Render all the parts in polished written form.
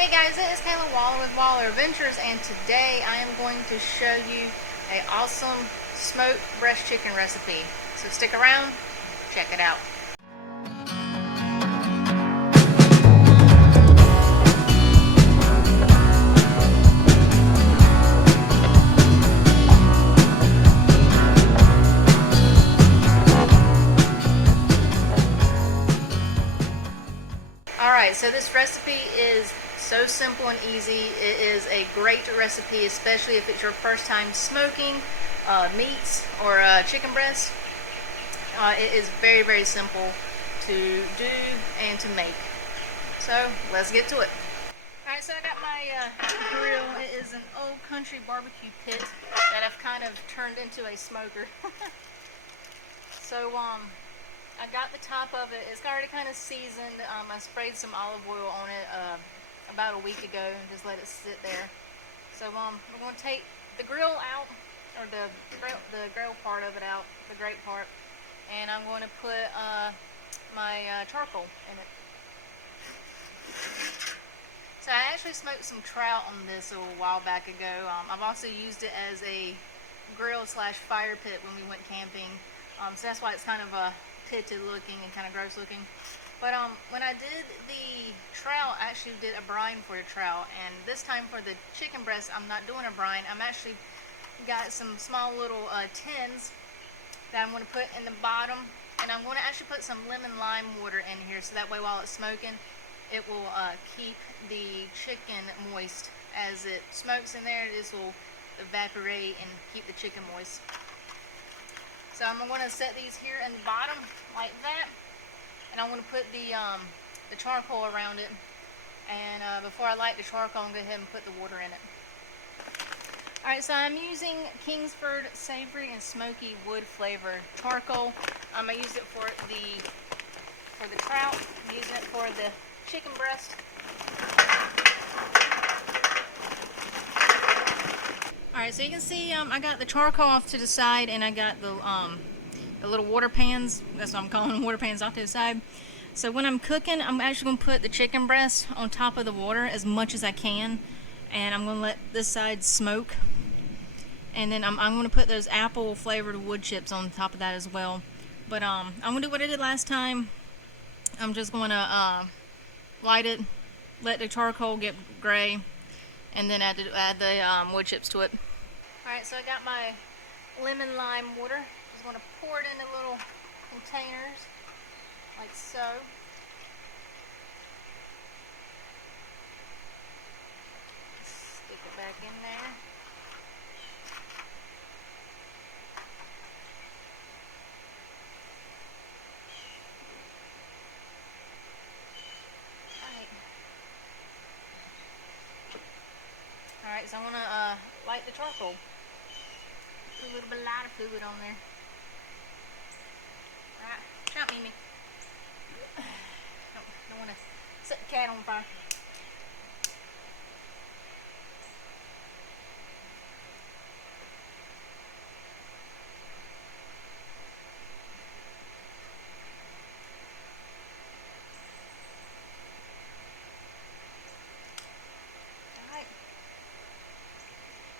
Hey guys, it is Kayla Waller with Waller Adventures, and today I am going to show you an awesome smoked breast chicken recipe. So stick around, check it out. Alright, so this recipe is so simple and easy. It is a great recipe, especially if it's your first time smoking meats or chicken breast. It is very, very simple to do and to make. So let's get to it. Alright, so I got my grill. It is an old country barbecue pit that I've kind of turned into a smoker. So I got the top of it. It's already kind of seasoned. I sprayed some olive oil on it about a week ago and just let it sit there. So we're going to take the grill out, or the grill part of it out, the grate part, and I'm going to put my charcoal in it. So I actually smoked some trout on this a little while back ago. I've also used it as a grill slash fire pit when we went camping. So that's why it's kind of pitted looking and kind of gross looking. But when I did the trout, I actually did a brine for the trout. And this time for the chicken breast, I'm not doing a brine. I'm actually got some small little tins that I'm going to put in the bottom. And I'm going to actually put some lemon lime water in here, so that way while it's smoking, it will keep the chicken moist. As it smokes in there, this will evaporate and keep the chicken moist. So I'm going to set these here in the bottom like that, and I'm going to put the charcoal around it. And before I light the charcoal, I'm going to go ahead and put the water in it. Alright, so I'm using Kingsford Savory and Smoky Wood Flavor charcoal. I used it for the trout. I'm using it for the chicken breast. Alright, so you can see I got the charcoal off to the side, and I got the little water pans. That's what I'm calling them, water pans, off to the side. So when I'm cooking, I'm actually going to put the chicken breast on top of the water as much as I can, and I'm going to let this side smoke. And then I'm going to put those apple flavored wood chips on top of that as well. But I'm going to do what I did last time. I'm just going to light it, let the charcoal get gray, and then add the wood chips to it. Alright, so I got my lemon lime water. I'm just going to pour it into little containers, like so. Stick it back in there. Alright, so I'm going to light the charcoal. Put a little bit of lighter fluid on there. Alright, shout Mimi. Don't want to set the cat on fire.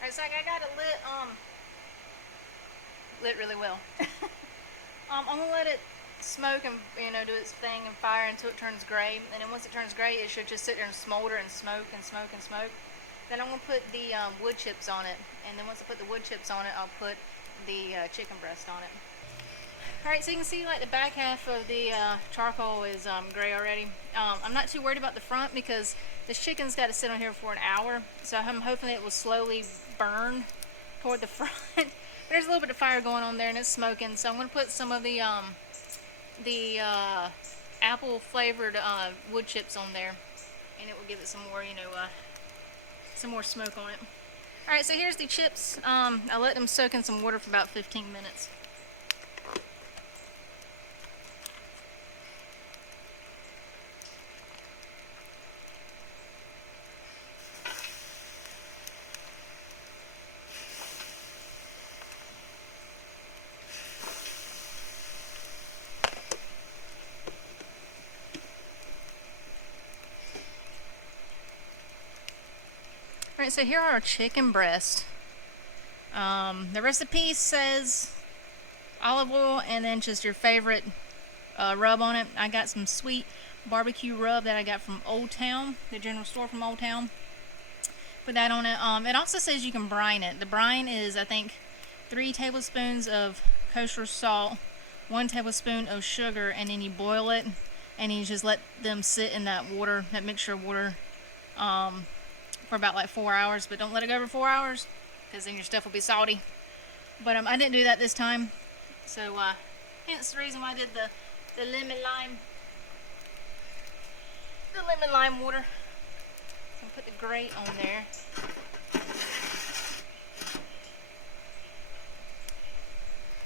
Alright, so I got it lit really well. I'm gonna let it smoke and do its thing and fire until it turns gray, and then once it turns gray, it should just sit there and smolder and smoke and smoke and smoke. Then I'm gonna put the wood chips on it, and then once I put the wood chips on it, I'll put the chicken breast on it. Alright, so you can see like the back half of the charcoal is gray already. I'm not too worried about the front because this chicken's got to sit on here for an hour, so I'm hoping it will slowly burn toward the front. There's a little bit of fire going on there and it's smoking, so I'm going to put some of the apple flavored wood chips on there, and it will give it some more, some more smoke on it. Alright, so here's the chips. I let them soak in some water for about 15 minutes. Alright, so here are our chicken breasts. The recipe says olive oil and then just your favorite rub on it. I got some sweet barbecue rub that I got from Old Town, the general store from Old Town. Put that on it. It also says you can brine it. The brine is, I think, 3 tablespoons of kosher salt, 1 tablespoon of sugar, and then you boil it, and you just let them sit in that water, that mixture of water, for about like 4 hours. But don't let it go over 4 hours, because then your stuff will be salty. But I didn't do that this time, so hence the reason why I did the lemon lime water. So I'll put the grate on there.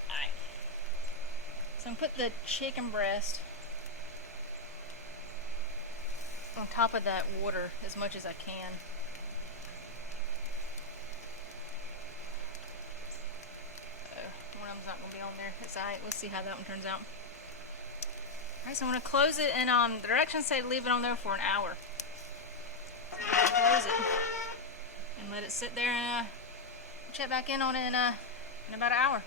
Alright. So I'm gonna put the chicken breast on top of that water as much as I can. One of them's not gonna be on there. It's alright. Let's see how that one turns out. Alright, so I'm gonna close it, and the directions say leave it on there for an hour. So I'm gonna close it and let it sit there, and check back in on it in about an hour.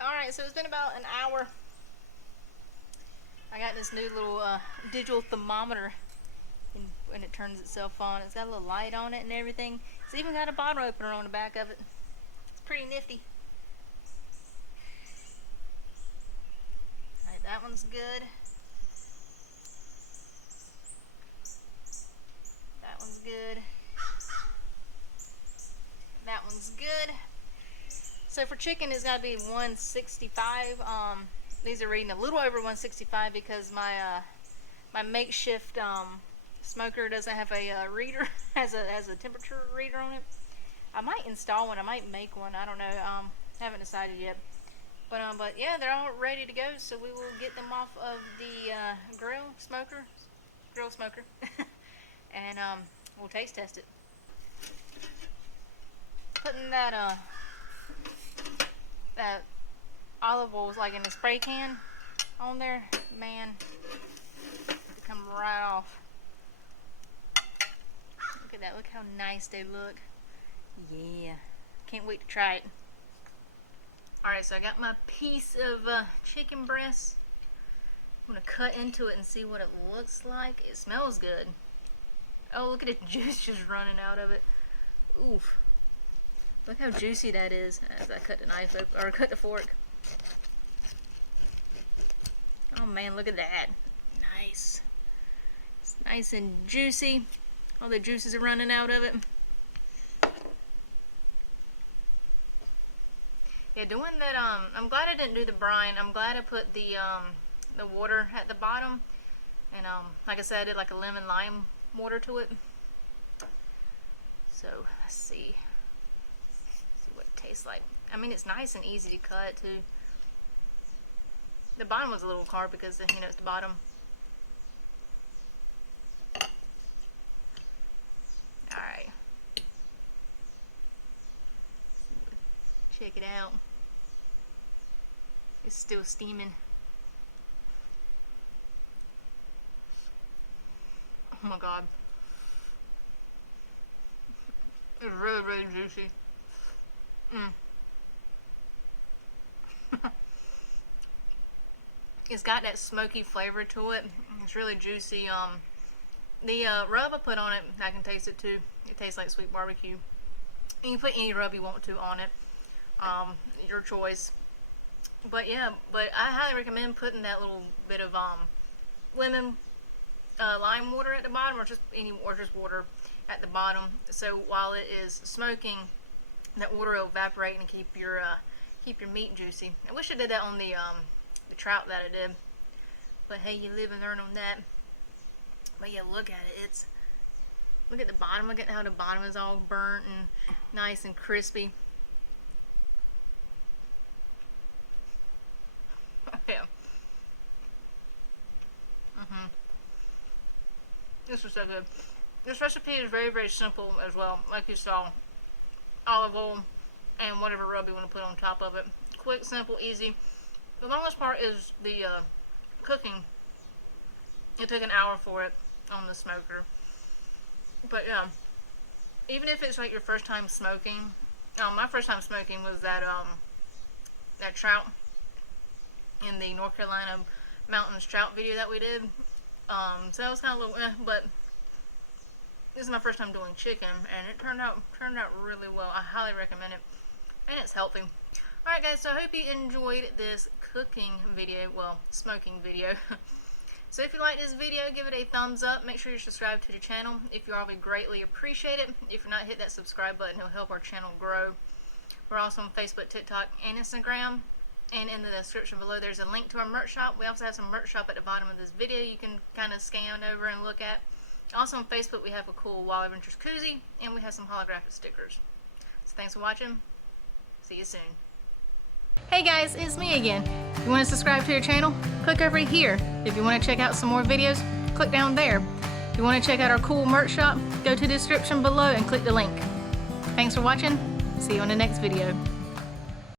Alright, so it's been about an hour. I got this new little digital thermometer, and it turns itself on. It's got a little light on it and everything. It's even got a bottle opener on the back of it. It's pretty nifty. Alright, that one's good. That one's good. That one's good. So for chicken, it's got to be 165. These are reading a little over 165 because my makeshift smoker doesn't have a reader, has a temperature reader on it. I might install one. I might make one. I don't know. Haven't decided yet. But yeah, they're all ready to go. So we will get them off of the grill smoker, and we'll taste test it. Putting that olive oil is like in a spray can on there, man, they come right off. Look at that, look how nice they look. Yeah, can't wait to try it. Alright, so I got my piece of chicken breast. I'm gonna cut into it and see what it looks like. It smells good. Oh, look at the juice just running out of it. Oof. Look how juicy that is as I cut the knife open, or cut the fork. Oh man, look at that. Nice. It's nice and juicy. All the juices are running out of it. Yeah, doing that, I'm glad I didn't do the brine. I'm glad I put the water at the bottom. And like I said, I did like a lemon lime water to it. So, let's see. Tastes like. I mean, it's nice and easy to cut too. The bottom was a little hard because you know it's the bottom. All right, check it out. It's still steaming. Oh my god, it's really, really juicy. It's got that smoky flavor to it. It's really juicy. The rub I put on it, I can taste it too. It tastes like sweet barbecue. You can put any rub you want to on it. Your choice. But yeah, but I highly recommend putting that little bit of lemon lime water at the bottom, or just water at the bottom. So while it is smoking, that water will evaporate and keep your meat juicy. I wish I did that on the trout that I did, but hey, you live and learn on that. But yeah, look at it. Look at the bottom. Look at how the bottom is all burnt and nice and crispy. Yeah, This is so good. This recipe is very, very simple as well. Like you saw, olive oil and whatever rub you want to put on top of it. Quick, simple, easy. The longest part is the cooking. It took an hour for it on the smoker. But yeah, even if it's like your first time smoking, my first time smoking was that trout in the North Carolina mountains trout video that we did. So that was kind of a little but this is my first time doing chicken, and it turned out really well. I highly recommend it, and it's healthy. Alright guys, so I hope you enjoyed this cooking video, well, smoking video. So if you like this video, give it a thumbs up. Make sure you're subscribed to the channel. If you are, we greatly appreciate it. If you're not, hit that subscribe button. It'll help our channel grow. We're also on Facebook, TikTok, and Instagram. And in the description below, there's a link to our merch shop. We also have some merch shop at the bottom of this video you can kind of scan over and look at. Also on Facebook, we have a cool Wild Adventures koozie, and we have some holographic stickers. So thanks for watching. See you soon. Hey guys, it's me again. If you want to subscribe to your channel, click over here. If you want to check out some more videos, click down there. If you want to check out our cool merch shop, go to the description below and click the link. Thanks for watching. See you on the next video.